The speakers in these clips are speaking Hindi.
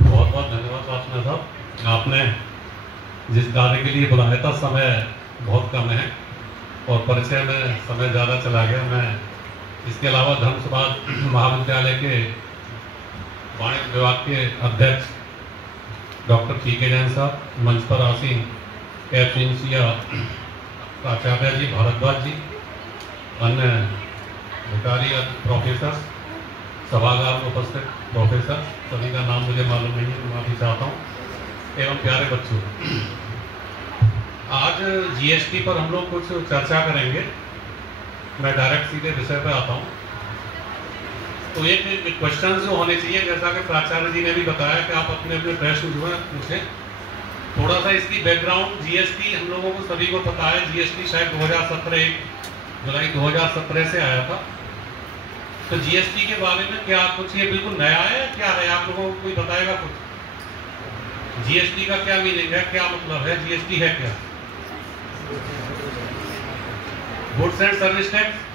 बहुत बहुत धन्यवाद वासना साहब, आपने जिस कार्य के लिए बुलाया था, समय बहुत कम है और परिचय में समय ज़्यादा चला गया। मैं इसके अलावा धर्मसभाग महाविद्यालय के वाणिज्य विभाग के अध्यक्ष डॉक्टर पी.के. जैन साहब, मंच पर आसीन एफिंसिया आचार्य जी, भारद्वाज जी, अन्य अधिकारी, प्रोफेसर, सभागार में उपस्थित प्रोफेसर, सभी का नाम मुझे मालूम नहीं है, माफी चाहता हूँ, एवं प्यारे बच्चों, आज जीएसटी पर हम लोग कुछ चर्चा करेंगे। मैं डायरेक्ट सीधे विषय पर आता हूँ। तो एक क्वेश्चन जो होने चाहिए, जैसा कि प्राचार्य जी ने भी बताया कि आप अपने अपने प्रश्न जो है पूछें। थोड़ा सा इसकी बैकग्राउंड, जीएसटी हम लोगों को सभी को पता है, जीएसटी शायद 2017 जुलाई 2017 से आया था। तो जीएसटी के बारे में क्या कुछ ये बिल्कुल नया है, क्या है, आप लोगों को कोई बताएगा कुछ? जीएसटी का क्या मीनिंग है, क्या मतलब है, जीएसटी है क्या? Goods and service tax.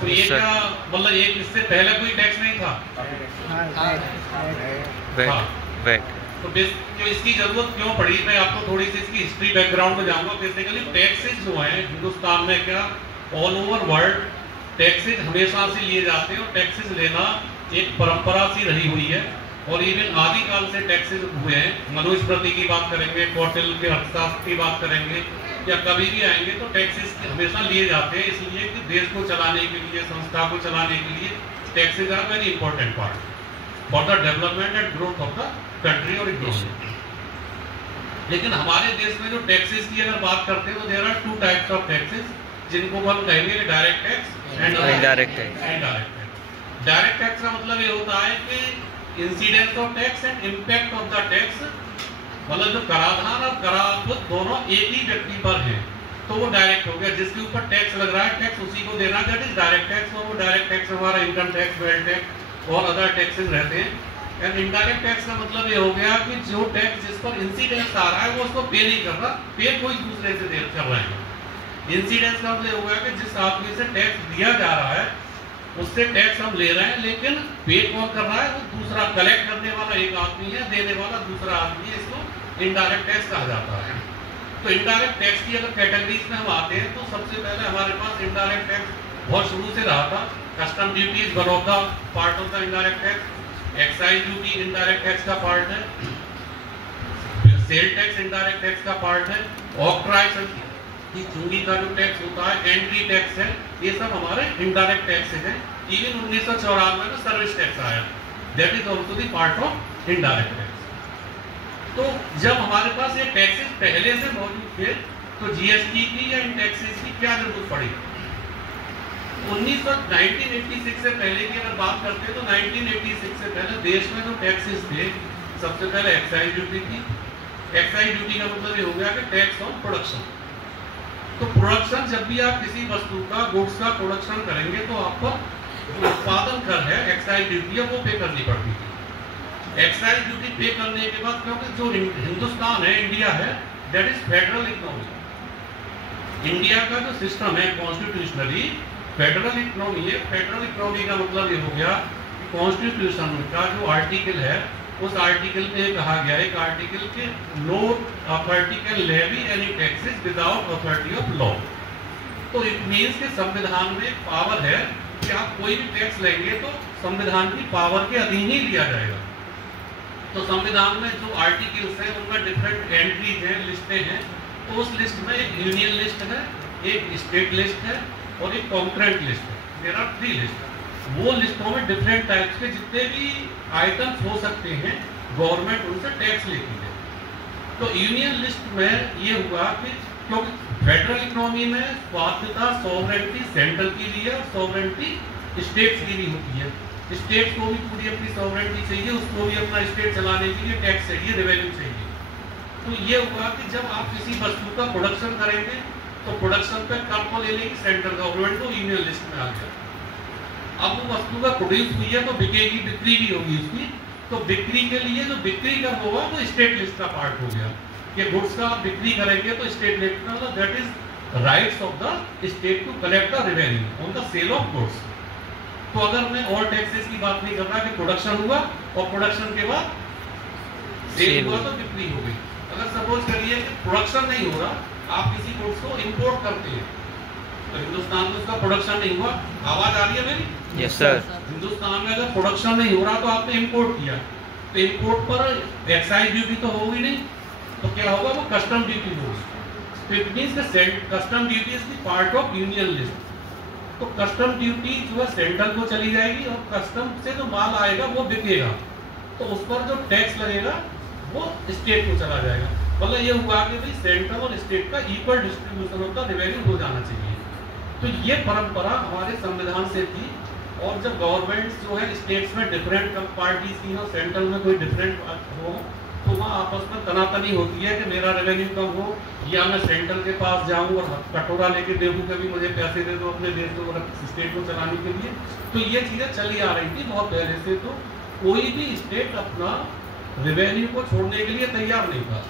तो ये क्या मतलब, एक इससे पहले कोई टैक्स नहीं था? हाँ। तो जो इसकी जरूरत क्यों पड़ी, मैं आपको थोड़ी सी इसकी हिस्ट्री बैकग्राउंड में जाऊंगा। बेसिकली टैक्सेस जो हैं हिंदुस्तान में, क्या ऑल ओवर वर्ल्ड टैक्सेस हमेशा से लिए जाते हैं और टैक्सेस लेना एक परंपरा सी रही हुई है। और इवन आदिकाल से टैक्सेस हुए हैं। मनुस्मृति की बात करेंगे, कौटिल्य के अर्थशास्त्र की बात करेंगे, या कभी भी आएंगे तो टैक्सेस हमेशा लिए जाते हैं, इसलिए कि देश को चलाने के लिए, संस्था को चलाने के लिए taxes are very important part for the development and growth of the country और इकोनॉमी। लेकिन हमारे देश में जो टैक्सेस की अगर बात करते हैं तो there are 2 types of taxes, जिनको हम कहेंगे direct tax and indirect tax. Direct tax का मतलब ये होता है कि incidence of tax and impact of the tax, मतलब जो कराधान और कराधान दोनों एक ही व्यक्ति पर है तो वो डायरेक्ट हो गया। जिसके ऊपर टैक्स लग रहा है टैक्स उसी को देना, दैट इज डायरेक्ट टैक्स। और वो डायरेक्ट टैक्स हमारा इनकम टैक्स, वेल्थ टैक्स और अदर टैक्सेस रहते हैं। एंड इनडायरेक्ट टैक्स का मतलब ये हो गया कि जो टैक्स जिस पर इंसिडेंस आ रहा है वो उसको पे नहीं कर रहा, पे कोई दूसरे से कर रहे हैं। इंसिडेंस का मतलब हो गया कि जिस आदमी से टैक्स दिया जा रहा है उससे टैक्स हम ले रहे हैं, लेकिन पे कौन कर रहा है, वो दूसरा। कलेक्ट करने वाला एक आदमी है, देने वाला दूसरा आदमी है। इसको इनडायरेक्ट टैक्स कहा जाता है। तो इनडायरेक्ट टैक्स की अगर कैटेगरीज में हम आते हैं तो सबसे पहले हमारे पास इनडायरेक्ट टैक्स बहुत शुरू से रहा था। Custom duty is one of the part of the indirect tax. Excise duty indirect tax का पार्ट है। सेल टैक्स इनडायरेक्ट टैक्स का पार्ट है। ऑक्ट्राइज की चूंगी का जो टैक्स होता है, एंट्री टैक्स है, ये सब हमारे इनडायरेक्ट टैक्सेस हैं। इवन 1994 में सर्विस टैक्स आया, that is also the part of indirect tax. तो जब हमारे पास ये टैक्सेस पहले से मौजूद थे तो जीएसटी की या इन टैक्सेस की क्या जरूरत पड़ी? 1986 से पहले की अगर बात करते हैं तो 1986 से पहले देश में जो टैक्सेस थे, सबसे पहले एक्साइज ड्यूटी थी। एक्साइज ड्यूटी का मतलब ये हो गया कि टैक्स ऑन प्रोडक्शन। तो प्रोडक्शन, जब भी आप किसी वस्तु का, गुड्स का प्रोडक्शन करेंगे तो आपको जो उत्पादन कर है, एक्साइज ड्यूटी है, वो पे करनी पड़ती थी। एक्साइज ड्यूटी पे करने के बाद, क्योंकि जो हिंदुस्तान है, इंडिया है, that is federal economy. India का जो सिस्टम है कॉन्स्टिट्यूशनली फेडरल इकोनॉमी है। फेडरल इकोनॉमी का मतलब ये हो गया कि कॉन्स्टिट्यूशन का जो आर्टिकल है, उस आर्टिकल में कहा गया है, एक आर्टिकल के no authority can levy any taxes without authority of law. तो इट मींस कि संविधान में पावर है कि आप कोई भी टैक्स लेंगे तो संविधान की पावर के अधीन ही लिया जाएगा। तो संविधान में जो आर्टिकल्स हैं उनमें डिफरेंट एंट्रीज हैं, लिस्टें हैं। तो उस लिस्ट में एक यूनियन लिस्ट है, एक स्टेट लिस्ट है और एक कॉन्करेंट लिस्ट है। There are 3 list. वो लिस्टों में डिफरेंट टाइप्स के जितने भी आइटम्स हो सकते हैं, गवर्नमेंट उनसे टैक्स लेती है। तो यूनियन लिस्ट में ये हुआ कि क्योंकि फेडरल इकोनॉमी में स्वायत्तता, सॉवरेंटी सेंट्रल की लिए और सॉवरेंटी स्टेट्स की भी होती है। स्टेट को भी पूरी अपनी सॉवरेंटी चाहिए, उसको भी अपना स्टेट चलाने के लिए टैक्स चाहिए, रेवेन्यू चाहिए। तो ये हुआ कि जब आप किसी वस्तु का प्रोडक्शन करेंगे तो प्रोडक्शन पे कर को ले लेगी सेंट्रल गवर्नमेंट, तो यूनियन लिस्ट में आ गया। अब वो वस्तु का प्रोड्यूस हुई है तो बिकेगी, बिक्री भी होगी उसकी। तो बिक्री के लिए जो बिक्री कर होगा वो स्टेट लिस्ट का पार्ट हो गया कि गुड्स का आप बिक्री करेंगे तो स्टेट लिस्ट का, that is rights of the state to collect the revenue on the sale of goods. तो अगर मैं और टैक्सेस की बात नहीं कर रहा कि प्रोडक्शन हुआ और प्रोडक्शन के बाद सेल हुआ तो बिक्री हो गई। अगर सपोज करिए कि प्रोडक्शन नहीं हो रहा, आप किसी गुड्स को इंपोर्ट करते हैं तो हिंदुस्तान में उसका प्रोडक्शन नहीं हुआ। आवाज आ रही है मेरी? Yes sir. हिंदुस्तान में अगर प्रोडक्शन नहीं हो रहा तो आपने इंपोर्ट किया, तो इंपोर्ट पर एक्साइज ड्यूटी तो होगी नहीं, तो क्या होगा? वो कस्टम ड्यूटी होगी। तो it means custom duty is the part of union list. तो कस्टम ड्यूटी जो है सेंट्रल को चली जाएगी और कस्टम से जो माल आएगा वो बिकेगा, तो उस पर जो टैक्स लगेगा वो स्टेट को चला जाएगा। मतलब ये हुआ कि भाई सेंट्रल और स्टेट का equal distribution of the revenue हो जाना चाहिए। तो ये परंपरा हमारे संविधान से थी। और जब गवर्नमेंट जो है स्टेट्स में डिफरेंट पार्टीज की हो, सेंट्रल में कोई डिफरेंट हो, तो वहाँ आपस में तनातनी होती है कि मेरा रेवेन्यू कम हो या मैं सेंट्रल के पास जाऊँ और कटोरा लेके देखूँ कि भी मुझे पैसे दे दो अपने देश को, स्टेट को चलाने के लिए। तो ये चीज़ें चली आ रही थी बहुत पहले से। तो कोई भी स्टेट अपना रेवेन्यू को छोड़ने के लिए तैयार नहीं था।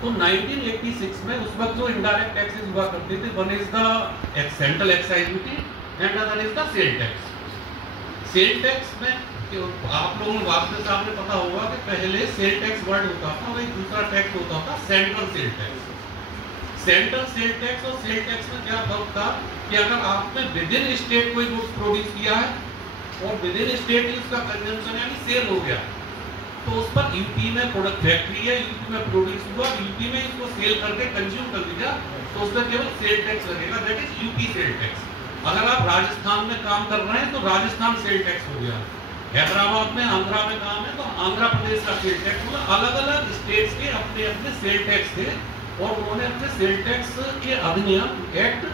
तो 1986 में उस वक्त जो इनडायरेक्ट टैक्सेस हुआ करते थे, one is the central excise duty and other is the sale tax. Sale tax में आप लोगों को आपके सामने पता होगा कि पहले सेल टैक्स वर्ड होता था और एक दूसरा टैक्स होता था central sale tax. Central sale tax और सेल टैक्स में क्या फर्क था कि अगर आपने विद इन स्टेट कोई गुड्स प्रोड्यूस किया है और विद इन स्टेट उसका कंजम्पशन यानी सेल हो गया, तो उस पर यूपी में प्रोडक्ट फैक्ट्री है, यूपी में प्रोड्यूस हुआ, यूपी में इसको सेल करके कंज्यूम कर दिया, तो उस पर केवल सेल टैक्स लगेगा, that is UP sale tax. अगर आप राजस्थान में काम कर रहे हैं तो राजस्थान सेल टैक्स हो गया। हैदराबाद में, आंध्रा में काम है तो आंध्र प्रदेश का सेल टैक्स। मतलब अलग अलग स्टेट्स के अपने अपने सेल टैक्स थे और उन्होंने अपने सेल टैक्स के अधिनियम एक्ट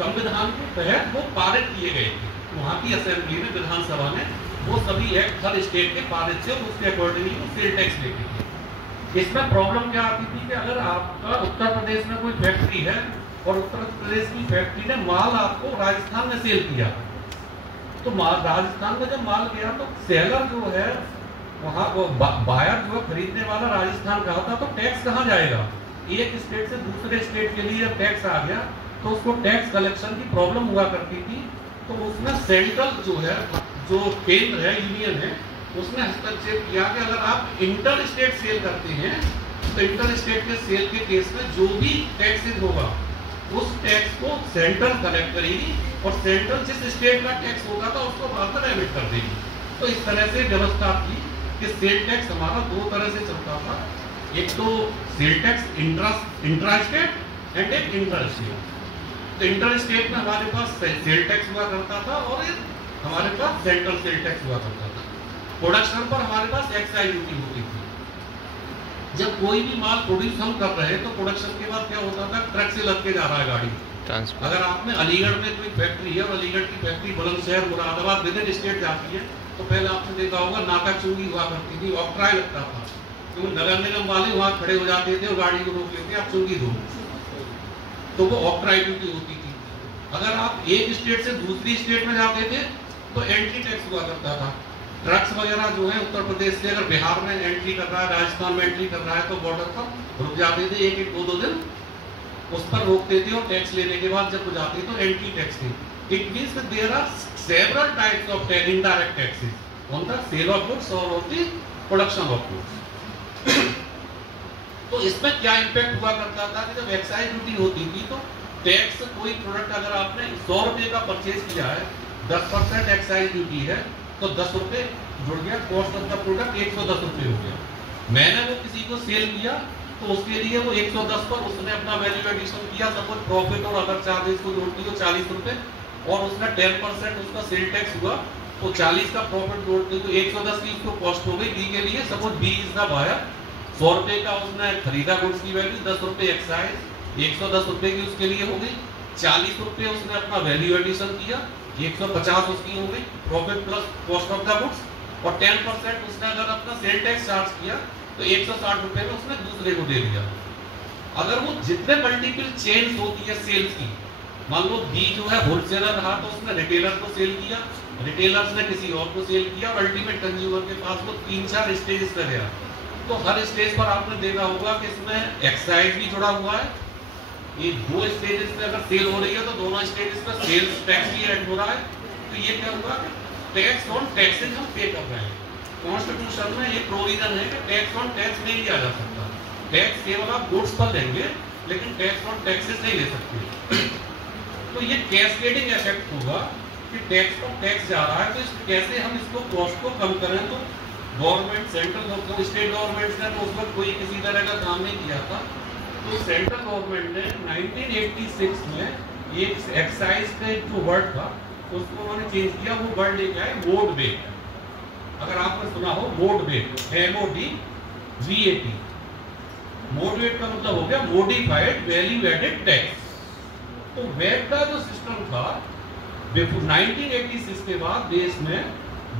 संविधान के तहत वो पारित किए गए थे। वहाँ की असेंबली में, विधानसभा में वो सभी एक्ट हर स्टेट के पारित थे और उसके अकॉर्डिंगली वो सेल टैक्स लेते थे। इसमें प्रॉब्लम क्या आती थी कि अगर आपका उत्तर प्रदेश में कोई फैक्ट्री है और उत्तर प्रदेश की फैक्ट्री ने माल आपको राजस्थान में सेल किया, तो राजस्थान में जब माल गया तो सेलर जो है वहाँ वो बायर जो है खरीदने वाला राजस्थान का था, तो टैक्स कहाँ जाएगा? एक स्टेट से दूसरे स्टेट के लिए जब टैक्स आ गया तो उसको टैक्स कलेक्शन की प्रॉब्लम हुआ करती थी। तो उसमें सेंट्रल जो है, जो केंद्र है, यूनियन है, उसने हस्तक्षेप किया कि अगर आप इंटर स्टेट सेल करते हैं तो इंटर स्टेट के सेल के केस में जो भी टैक्सेस होगा उस टैक्स को सेंट्रल कलेक्ट करेगी और सेंट्रल जिस स्टेट का टैक्स होगा था उसको बाद में रेमिट कर देगी। तो इस तरह से व्यवस्था थी कि सेल टैक्स हमारा दो तरह से चलता था, एक तो sale tax intra state and एक इंटर स्टेट। तो इंटर स्टेट में हमारे पास सेल टैक्स हुआ करता था और हमारे पास सेंट्रल सेल टैक्स हुआ करता था। प्रोडक्शन पर हमारे पास एक्साइज ड्यूटी होती थी। जब कोई भी माल प्रोड्यूस हम कर रहे हैं तो प्रोडक्शन के बाद क्या होता था, ट्रक से लग के जा रहा है गाड़ी। अगर आपने अलीगढ़ में कोई फैक्ट्री है और अलीगढ़ की factory Bulandshahr, Moradabad with in state जाती है, तो पहले आपने देखा होगा नाका चुंगी हुआ करती थी, ऑक्ट्राई लगता था, क्योंकि नगर निगम वाले वहाँ खड़े हो जाते थे और गाड़ी को रोक लेते आप चुंगी दो, तो वो ऑक्ट्राई ड्यूटी होती थी। अगर आप एक स्टेट से दूसरी स्टेट में जाते थे तो एंट्री टैक्स हुआ करता था। ट्रक्स वगैरह जो है उत्तर प्रदेश से अगर बिहार में एंट्री कर रहा है, राजस्थान में एंट्री कर रहा है, तो बॉर्डर पर रुक जाते थे, एक एक दो दिन उस पर रोकते थे और टैक्स लेने के बाद जब जाते तो एंट्री टैक्स थी। It means there are several types of indirect taxes on the sale of goods और on the production of goods. तो इसमें क्या इम्पैक्ट हुआ करता था कि जब एक्साइज ड्यूटी होती थी तो टैक्स, कोई प्रोडक्ट अगर आपने 100 रुपये का परचेज किया है, 10% एक्साइज ड्यूटी है, तो 10 रुपये जुड़ गया, कॉस्ट ऑफ द प्रोडक्ट 110 रुपये हो गया। मैंने वो किसी को सेल किया तो उसके लिए वो 110 पर उसने अपना वैल्यू एडिशन किया, सपोज प्रॉफिट और अदर चार्जेस को जोड़ दिए 40 रुपये और उसने 10% उसका सेल टैक्स हुआ, तो 40 का प्रॉफिट जोड़ते तो 110 की उसको कॉस्ट हो गई बी के लिए। Suppose B is the buyer, 100 रुपये का उसने खरीदा गुड्स की वैल्यू, 10 रुपये एक्साइज, 110 रुपये की उसके लिए हो गई, 40 रुपये उसने अपना वैल्यू एडिशन किया, 150 उसकी हो गई profit plus cost of the goods, और 10% उसने अगर अपना सेल टैक्स चार्ज किया तो 160 रुपये में उसने दूसरे को दे दिया। अगर वो जितने मल्टीपल चेन्स होती है सेल्स की, मान लो बी जो है होलसेलर रहा तो उसने रिटेलर को सेल किया, रिटेलर्स ने किसी और को सेल किया, और अल्टीमेट कंज्यूमर के पास वो 3-4 स्टेजेस पे गया। तो हर स्टेज पर आपने देखा होगा कि इसमें एक्साइज भी जुड़ा हुआ है। ये 2 स्टेजेस पे अगर सेल हो रही है तो दोनों स्टेजेस पर सेल्स टैक्स भी ऐड हो रहा है। तो ये क्या हुआ कि टैक्स ऑन टैक्सेज हम पे कर रहे हैं। कॉन्स्टिट्यूशन में एक प्रोविजन है कि टैक्स ऑन टैक्स नहीं लिया जा सकता, टैक्स केवल आप गुड्स पर लेंगे लेकिन टैक्स ऑन टैक्सेस नहीं ले सकते। तो ये कैस्केडिंग इफेक्ट होगा कि टैक्स पर टैक्स जा रहा है, तो कैसे हम इसको कॉस्ट को कम करें। तो गवर्नमेंट सेंट्रल स्टेट गवर्नमेंट ने तो उस वक्त कोई किसी तरह का काम नहीं किया था, तो सेंट्रल गवर्नमेंट ने 1986 में एक एक्साइज का जो वर्ड था उसको उन्होंने चेंज किया, वो वर्ड लेके आए मोड वेट। अगर आपने सुना हो MODVAT, MODVAT, MODVAT का मतलब हो गया मोडिफाइड वैल्यू एडेड टैक्स। तो वेट का जो सिस्टम था 1986 के बाद देश में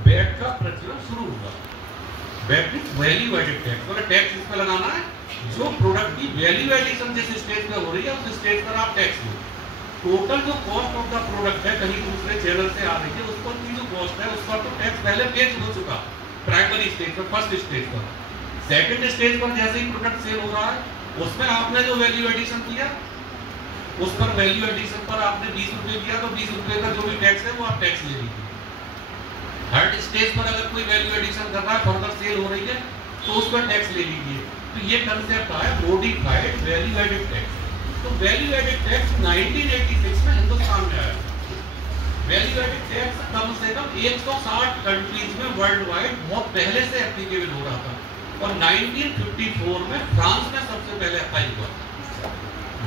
वेट का प्रचलन शुरू हुआ। VAT is value added tax, मतलब टैक्स इस पर लगाना है जो प्रोडक्ट की वैल्यू एडिशन जिस स्टेज पे हो रही है उस स्टेज पर आप टैक्स दो। टोटल जो कॉस्ट ऑफ द प्रोडक्ट है कहीं दूसरे चैनल से आ रही है उस पर की जो कॉस्ट है उस पर तो टैक्स पहले पे हो चुका प्राइमरी स्टेज पर, फर्स्ट स्टेज पर। सेकंड स्टेज पर जैसे ही प्रोडक्ट सेल हो रहा है उसमें आपने जो वैल्यू एडिशन किया उस पर वैल्यू एडिशन पर आपने 20 रुपए दिया, तो 20 रुपए का जो भी टैक्स है वो आप टैक्स ले लीजिए। थर्ड स्टेज पर अगर कोई वैल्यू एडिशन कर रहा है, फर्दर सेल हो रही है, तो उस पर टैक्स ले लीजिए। तो ये कंसेप्ट है मोडिफाइड वैल्यू एडेड टैक्स। तो वैल्यू एडेड टैक्स 1986 में हिंदुस्तान में आया। वैल्यू एडेड टैक्स कम से कम 160 कंट्रीज में वर्ल्ड वाइड बहुत पहले से एप्लीकेबल हो रहा था, और 1954 में फ्रांस में सबसे पहले अप्लाई हुआ।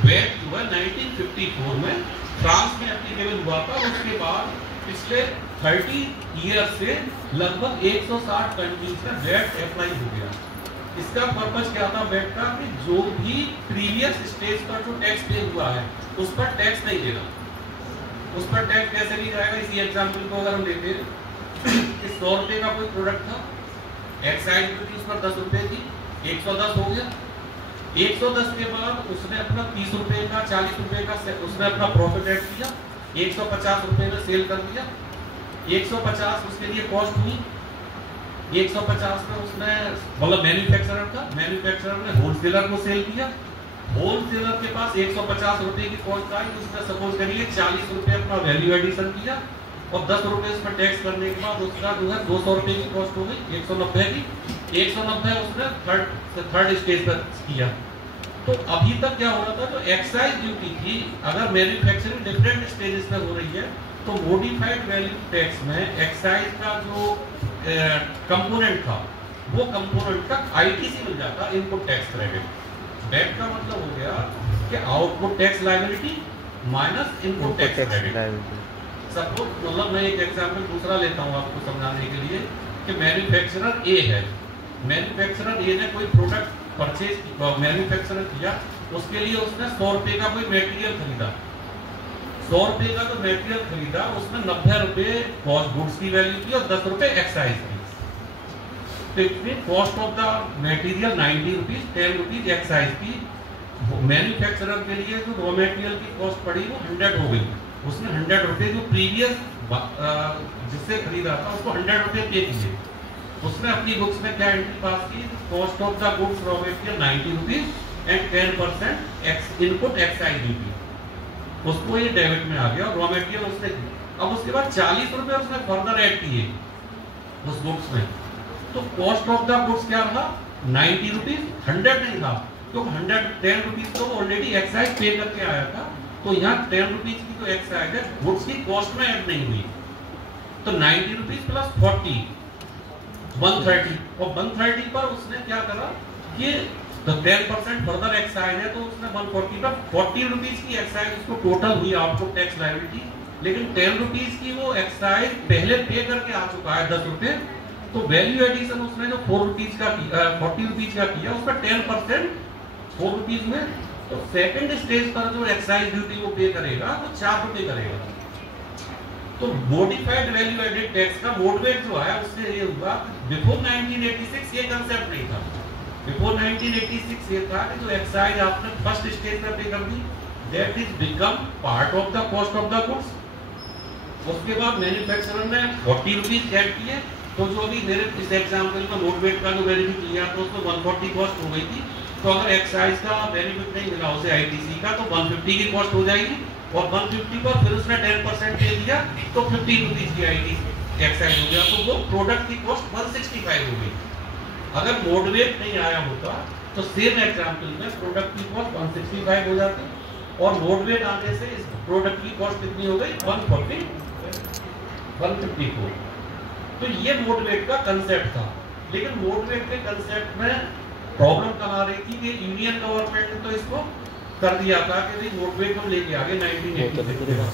वेट जो है 1954 में फ्रांस में एप्लीकेबल हुआ था। उसके बाद पिछले 30 ईयर से लगभग 160 कंट्रीज में वेट अप्लाई हो गया। इसका पर्पस क्या था वेट का, कि जो भी प्रीवियस स्टेज पर जो टैक्स पे हुआ है उस पर टैक्स नहीं देना। उस पर टैक्स कैसे नहीं जाएगा, इसी एग्जांपल को अगर हम लेते हैं, 100 रुपए का कोई प्रोडक्ट था, एक्साइज ड्यूटी उस पर 10 रुपए थी, 110 हो गया। 110 के बाद उसने अपना 30 रुपए का 40 रुपए का उसने अपना प्रॉफिट ऐड किया, 150 रुपए में सेल कर दिया। 150 उसके लिए कॉस्ट हुई, 150 में उसने मतलब मैन्युफैक्चरर ने होलसेलर को सेल किया। होलसेलर के पास 150 रुपए की कॉस्ट आई, उसने सपोज करिए 40 रुपए अपना वैल्यू एडिशन किया, और 10 रुपए उसमें टैक्स करने के बाद उसका जो है 200 रुपए की कॉस्ट हो गई, 190 की। 190 उसने थर्ड स्टेज पर किया। तो अभी तक क्या हो रहा था, जो एक्साइज ड्यूटी थी अगर मैन्युफैक्चरिंग डिफरेंट स्टेजेस पे हो रही है तो मोडिफाइड वैल्यू टैक्स में एक्साइज का जो कंपोनेंट था वो कंपोनेंट का आईटीसी मिल जाता, इनपुट टैक्स क्रेडिट। वेट का मतलब हो गया कि output tax liability minus input tax credit. Suppose मतलब मैं एक एग्जांपल दूसरा लेता हूँ आपको समझाने के लिए कि मैन्युफैक्चरर ए है, मैन्युफैक्चरर ए ने कोई प्रोडक्ट परचेज मैन्युफैक्चरर किया, उसके लिए उसने 100 रुपए का कोई मटेरियल खरीदा। 100 रुपए का जो मटेरियल खरीदा उसमें 90 रुपए कॉस्ट गुड्स की वैल्यू की और 10 रुपए एक्साइज की। तो इसमें cost of the material 90 rupees, 10 rupees excise की। मैन्युफैक्चरर के लिए जो रॉ मटेरियल की कॉस्ट पड़ी वो 100 हो गई। उसने 100 रुपए जो प्रीवियस जिससे खरीदा था उसको 100 रुपए पे किए। उसने अपनी बुक्स में क्या एंट्री पास की, cost of the goods raw material 90 rupees and 10% input excise duty, उसको ये डेबिट में आ गया और रॉ मटेरियल उसने। अब उसके बाद 40 रुपए उसने फर्दर ऐड किए उस गुड्स में, तो कॉस्ट ऑफ द गुड्स क्या रहा 90 रुपीज, 100 नहीं था, तो 10 रुपीज तो ऑलरेडी एक्साइज पे करके आया था। तो यहाँ 10 रुपीज की जो एक्साइज है गुड्स की कॉस्ट में ऐड नहीं हुई, तो 90 रुपीज प्लस 40 130, और 130 पर उसने क्या करा कि तो 10% फर्दर एक्साइज है तो उसने 140 पर 40 रुपीज की एक्साइज उसको टोटल हुई आउटपुट टैक्स लायबिलिटी, लेकिन 10 रुपीज की वो एक्साइज पहले पे करके आ चुका है 10 रुपए। तो वैल्यू एडिशन उसने जो 4 रुपीज का 40 रुपीज का किया उस पर 10% 4 रुपीज में, तो सेकंड स्टेज पर जो एक्साइज ड्यूटी वो पे करेगा वो 4 रुपए करेगा। तो मॉडिफाइड वैल्यू एडेड टैक्स का मोड वेट जो है उससे ये हुआ, बिफोर 1986 ये कंसेप्ट नहीं था। बिफोर 1986 ये था कि जो एक्साइज आपने फर्स्ट स्टेज पर पे कर दी that is become part of the cost of the goods. उसके बाद मैन्युफैक्चरर ने 40 रुपीज ऐड किए, तो जो भी मेरे इस एग्जांपल में मोड वेट का जो बेनिफिट लिया तो उसमें 140 कॉस्ट हो गई थी। तो अगर एक्साइज का बेनिफिट नहीं मिला उसे आईटीसी का तो 150 की कॉस्ट हो जाएगी, और 150 पर फिर उसने 10% दे दिया तो 15 रुपीज की आएगी एक्साइज हो गया, तो वो प्रोडक्ट की कॉस्ट 165 हो गई। अगर मोडवेट नहीं आया होता तो सेम एग्जांपल में प्रोडक्ट की कॉस्ट 165 हो जाती और मोडवेट आने से इस प्रोडक्ट की कॉस्ट कितनी हो गई 154। तो ये मोडवेट का कंसेप्ट था। लेकिन मोडवेट के कंसेप्ट में प्रॉब्लम कहाँ आ रही थी कि यूनियन गवर्नमेंट ने तो इसको कर दिया था कि भाई मोडवेट हम लेके आ गए 1986 के बाद,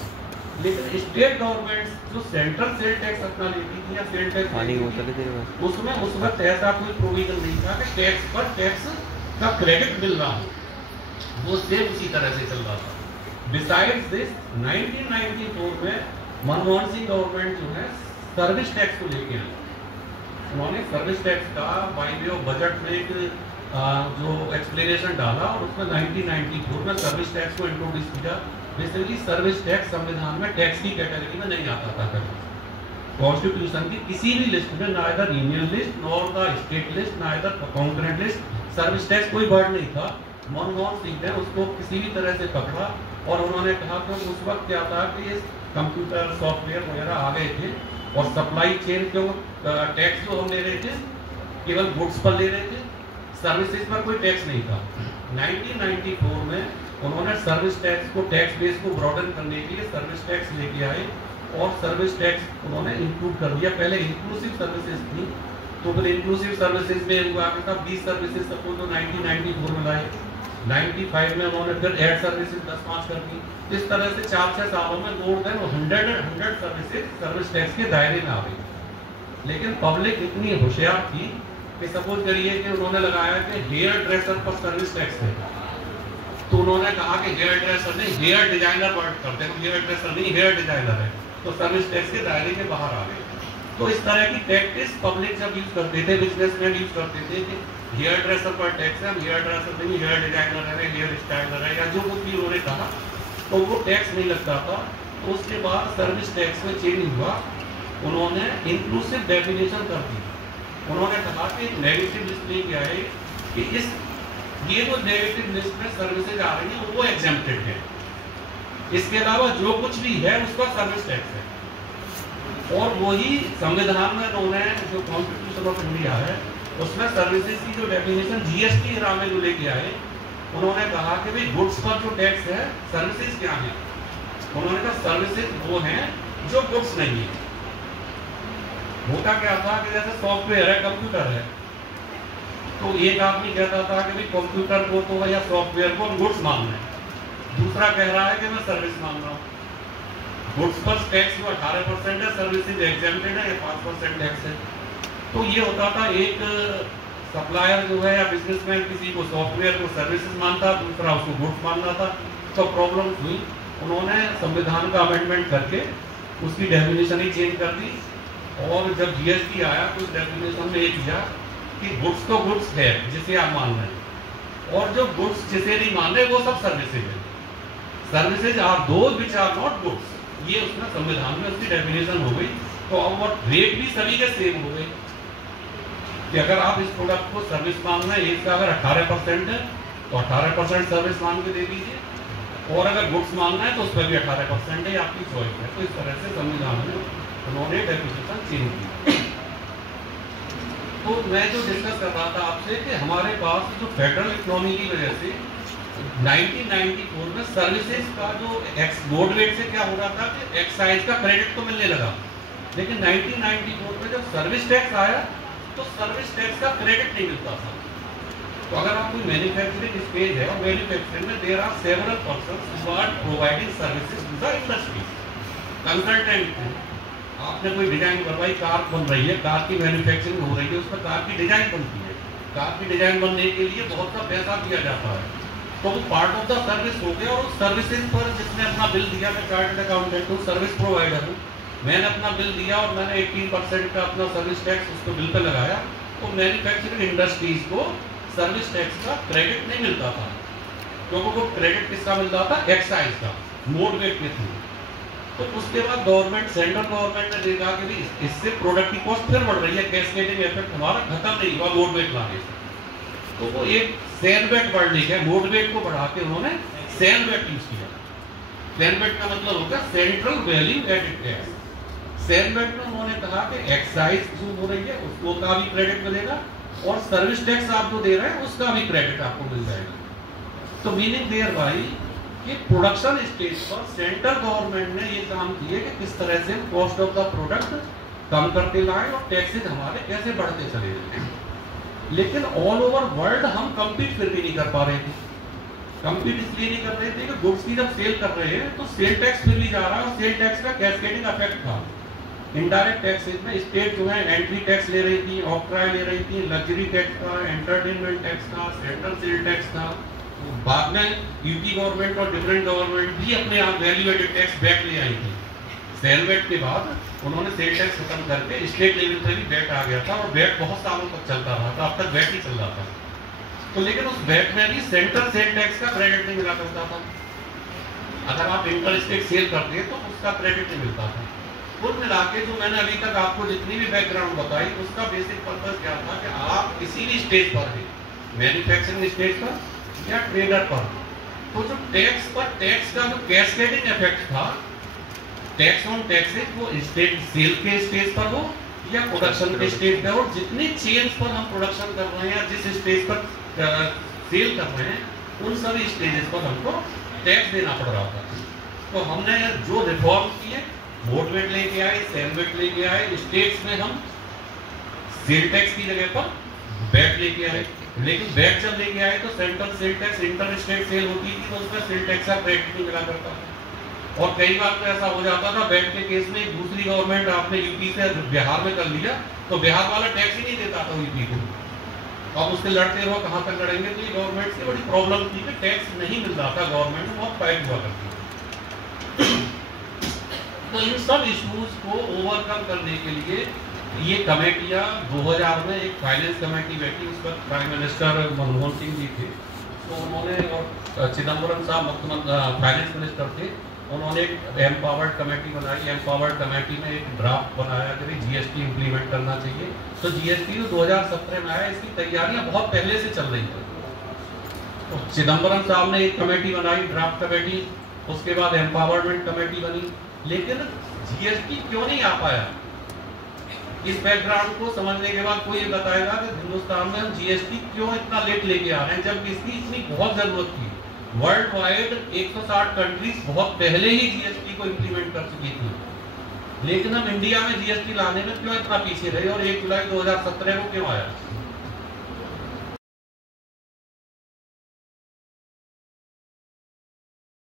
लेकिन स्टेट गवर्नमेंट जो सेंट्रल सेल टैक्स अपना लेती थी या सेल टैक्स उसमें उस वक्त ऐसा कोई प्रोविजन नहीं था कि टैक्स पर टैक्स का क्रेडिट मिल रहा हो, वो सेम उसी तरह से चल रहा था। बिसाइड्स दिस 1994 में मनमोहन सिंह गवर्नमेंट जो है सर्विस टैक्स को लेके आई। उन्होंने सर्विस टैक्स का बाय वे ऑफ बजट में एक जो एक्सप्लेनेशन डाला और उसमें 1994 में सर्विस टैक्स को इंट्रोड्यूस किया। बेसिकली सर्विस टैक्स संविधान में टैक्स की कैटेगरी में नहीं आता था कभी। कॉन्स्टिट्यूशन की किसी भी लिस्ट में neither union list nor the state list neither concurrent list service tax कोई वर्ड नहीं था। मनमोहन सिंह ने उसको किसी भी तरह से पकड़ा और उन्होंने कहा कि उस वक्त क्या था कि ये कंप्यूटर सॉफ्टवेयर वगैरह आ गए थे और सप्लाई चेन के टैक्स जो हम ले रहे थे केवल गुड्स पर ले रहे थे, सर्विसेज पर कोई टैक्स नहीं था। 1994 में उन्होंने सर्विस टैक्स को टैक्स बेस को ब्रॉडन करने के लिए सर्विस टैक्स लेके आए और सर्विस टैक्स उन्होंने इंक्लूड कर दिया। पहले इंक्लूसिव सर्विसेज थी तो फिर इंक्लूसिव सर्विसेज में हुआ कि तब 20 सर्विसेज सपोज तो 1994 में लाए, 95 में उन्होंने फिर एड सर्विसेज 10-5 कर दी। इस तरह से 4-6 सालों में more than 100 services service tax के दायरे में आ गई। लेकिन पब्लिक इतनी होशियार थी कि सपोज करिए कि उन्होंने लगाया कि हेयर ड्रेसर पर सर्विस टैक्स है, तो उन्होंने कहा कि हेयर ड्रेसर नहीं हेयर डिजाइनर वर्ड करते हैं, हेयर ड्रेसर नहीं हेयर डिजाइनर है, तो सर्विस टैक्स के दायरे के बाहर आ गए। तो इस तरह की प्रैक्टिस पब्लिक जब यूज करते थे, बिजनेसमैन यूज करते थे कि हेयर ड्रेसर पर टैक्स है, हेयर ड्रेसर नहीं हेयर डिजाइनर है, हेयर स्टाइलर है या जो कुछ भी उन्होंने कहा तो वो टैक्स नहीं लगता था। तो उसके बाद सर्विस टैक्स में चेंज हुआ, उन्होंने इंक्लूसिव डेफिनेशन कर दी। उन्होंने कहा कि नेगेटिव लिस्ट लेके आए कि इस ये जो नेगेटिव लिस्ट में सर्विसेज आ रही है वो एग्जेम्प्टेड है, इसके अलावा जो कुछ भी है उस पर सर्विस टैक्स है। और वही संविधान में उन्होंने जो कॉन्स्टिट्यूशन ऑफ इंडिया है उसमें सर्विसेज की जो डेफिनेशन जीएसटी एरा में जो लेके आए, उन्होंने कहा कि भाई गुड्स पर जो टैक्स है सर्विसेज क्या है, उन्होंने कहा सर्विसेज वो हैं जो गुड्स नहीं है। होता क्या था कि जैसे सॉफ्टवेयर है कंप्यूटर है, तो एक आदमी कहता था कि भाई कंप्यूटर को तो या सॉफ्टवेयर को हम गुड्स मान रहे हैं, दूसरा कह रहा है कि मैं सर्विस मान रहा हूँ। गुड्स पर टैक्स जो 18% है, सर्विसेज एग्जेम्प्टेड है, 5% टैक्स है। तो ये होता था एक सप्लायर जो है या बिजनेसमैन किसी को सॉफ्टवेयर को सर्विसेज मानता, दूसरा उसको गुड्स मानना था। तो प्रॉब्लम हुई, उन्होंने संविधान का अमेंडमेंट करके उसकी डेफिनेशन ही चेंज कर दी और जब जीएसटी आया तो उस डेफिनेशन में ये किया कि गुड्स तो गुड्स है जिसे आप मान रहे हैं और जो गुड्स जिसे नहीं मान रहे वो सब सर्विसेज है। Services are those which are not goods, ये उसमें संविधान में उसकी डेफिनेशन हो गई। तो अब वो रेट भी सभी के सेम हो गए कि अगर आप इस प्रोडक्ट को सर्विस मान रहे हैं, इसका अगर 18% है तो 18% सर्विस मान के दे दीजिए, और अगर गुड्स मानना है तो उस पर भी 18% है, आपकी चॉइस है। तो इस तरह से संविधान में उन्होंने डेफिनेशन चेंज की। तो मैं जो डिस्कस कर रहा था आपसे कि हमारे पास जो फेडरल इकोनॉमी की वजह से 1994 में सर्विसेज का जो बोर्ड रेट से क्या हो रहा था कि एक्साइज का क्रेडिट तो मिलने लगा, लेकिन 1994 में जब सर्विस टैक्स आया तो सर्विस टैक्स का क्रेडिट नहीं मिलता था। तो अगर आप कोई मैन्युफैक्चरिंग स्टेज है और मैन्युफैक्चरिंग में there are several persons who are providing services to the industry, consultant है, आपने कोई डिजाइन करवाई, कार बन रही है, कार की मैन्युफैक्चरिंग हो रही है, उसमें कार की डिजाइन बनती है, कार की डिजाइन बनने के लिए बहुत सा पैसा दिया जाता है, तो वो पार्ट ऑफ द सर्विस हो गया। और उस सर्विसेज पर जिसने अपना बिल दिया, मैं चार्टर्ड अकाउंटेंट हूँ, सर्विस प्रोवाइडर हूँ, मैंने अपना बिल दिया और मैंने 18% का अपना सर्विस टैक्स उसको बिल पे लगाया, तो मैन्युफैक्चरिंग इंडस्ट्रीज को सर्विस टैक्स का क्रेडिट नहीं मिलता था, क्योंकि वो क्रेडिट किसका मिलता था, एक्साइज का, मोड रेट के थ्रू। तो उसके बाद गवर्नमेंट, सेंट्रल गवर्नमेंट ने देखा कि इससे प्रोडक्ट की कॉस्ट फिर बढ़ रही है, कैस्केडिंग इफेक्ट हमारा खत्म नहीं हुआ मोड रेट लाने से, तो वो एक सेल वेट वर्ड लिखा है, मोड रेट को बढ़ा के उन्होंने सेल वेट यूज किया। सैनबेट का मतलब होगा सेंट्रल वैल्यू एडेड टैक्स। सैनबेट में उन्होंने कहा कि एक्साइज जो हो रही है उसको का भी क्रेडिट मिलेगा और सर्विस टैक्स आप जो दे रहे हैं उसका भी क्रेडिट आपको मिल जाएगा। तो मीनिंग देयर भाई कि प्रोडक्शन स्टेज पर सेंट्रल गवर्नमेंट ने ये काम किए कि किस तरह से कॉस्ट ऑफ द प्रोडक्ट कम करते लाए और टैक्सेस हमारे कैसे बढ़ते चले जाए। लेकिन ऑल ओवर वर्ल्ड हम कंपीट फिर भी नहीं कर पा रहे थे। कंपीट इसलिए नहीं कर रहे थे कि गुड्स की जब सेल कर रहे हैं तो सेल टैक्स फिर भी जा रहा है और सेल टैक्स का कैस्केडिंग इफेक्ट था। इनडायरेक्ट टैक्सेस में स्टेट जो है एंट्री टैक्स ले रही थी, ऑक्ट्राय ले रही थी, लग्जरी टैक्स था, एंटरटेनमेंट टैक्स था, सेंट्रल सेल टैक्स था। बाद में यूपी गवर्नमेंट और डिफरेंट गवर्नमेंट भी अपने आप वैल्यू एडेड टैक्स बैक ले आई थी। सैनबेट के बाद उन्होंने सेल टैक्स खत्म करके स्टेट लेवल पे भी बैक आ गया था और बैक बहुत सालों तक चलता रहा था, अब तक बैक ही चल रहा था। तो लेकिन उस बैक में भी सेंट्रल सेल टैक्स का क्रेडिट नहीं मिला करता था। अगर आप इंटर स्टेट सेल करते तो उसका क्रेडिट नहीं मिलता था। कुल मिला के जो मैंने अभी तक आपको जितनी भी बैकग्राउंड बताई उसका बेसिक पर्पस क्या था कि आप किसी भी स्टेज पर है, मैन्युफैक्चरिंग स्टेज पर या ट्रेडर पर, तो जो टैक्स पर टैक्स का जो कैस्केडिंग इफेक्ट था, टैक्स ऑन टैक्सेस वो स्टेट सेल के स्टेज पर हो या प्रोडक्शन के स्टेज पर हो, जितनी चेन्स पर हम प्रोडक्शन कर रहे हैं या जिस स्टेज पर सेल कर रहे हैं उन सभी स्टेजेस पर हमको टैक्स देना पड़ रहा था। तो हमने जो रिफॉर्म किए, मोटवेट लेके आए, सैनबेट लेके आए, स्टेट्स में हम सेल टैक्स की जगह पर बैक लेके आए। लेकिन बैक जब लेके आए तो central sale tax inter state sale होती थी तो उसमें सेल टैक्स का क्रेडिट नहीं मिला करता था। और कई बार तो ऐसा हो जाता था बैक के केस में दूसरी गवर्नमेंट आपने यूपी से बिहार में कर लिया तो बिहार वाला टैक्स ही नहीं देता था यूपी को। अब उससे लड़ते रहो, कहाँ तक लड़ेंगे। तो ये गवर्नमेंट से बड़ी प्रॉब्लम थी कि टैक्स नहीं मिल रहा था, गवर्नमेंट में बहुत फाइट हुआ करती। तो इन सब इश्यूज को ओवरकम करने के लिए ये कमेटियाँ 2000 में एक फाइनेंस कमेटी बैठी, उस पर प्राइम मिनिस्टर मनमोहन सिंह जी थे। तो उन्होंने और चिदम्बरम साहब मुख्यमंत्री फाइनेंस मिनिस्टर थे, उन्होंने एक एम्पावर्ड कमेटी बनाई। एम्पावर्ड कमेटी में एक ड्राफ्ट बनाया कि जीएसटी इंप्लीमेंट करना चाहिए। तो जीएसटी 2017 में आया, इसकी तैयारियां बहुत पहले से चल रही थी। तो चिदम्बरम साहब ने एक कमेटी बनाई, ड्राफ्ट कमेटी, उसके बाद एम्पावरमेंट कमेटी बनी। लेकिन जीएसटी क्यों नहीं आ पाया, इस बैकग्राउंड को समझने के बाद कोई ये बताएगा कि हिंदुस्तान में हम जीएसटी क्यों इतना लेट लेके आ रहे हैं जब इसकी इतनी बहुत जरूरत थी। वर्ल्ड वाइड 160 कंट्रीज बहुत पहले ही जीएसटी को इंप्लीमेंट कर चुकी थी, लेकिन हम इंडिया में जीएसटी लाने में क्यों इतना पीछे रहे और 1 जुलाई 2017 को क्यों आया।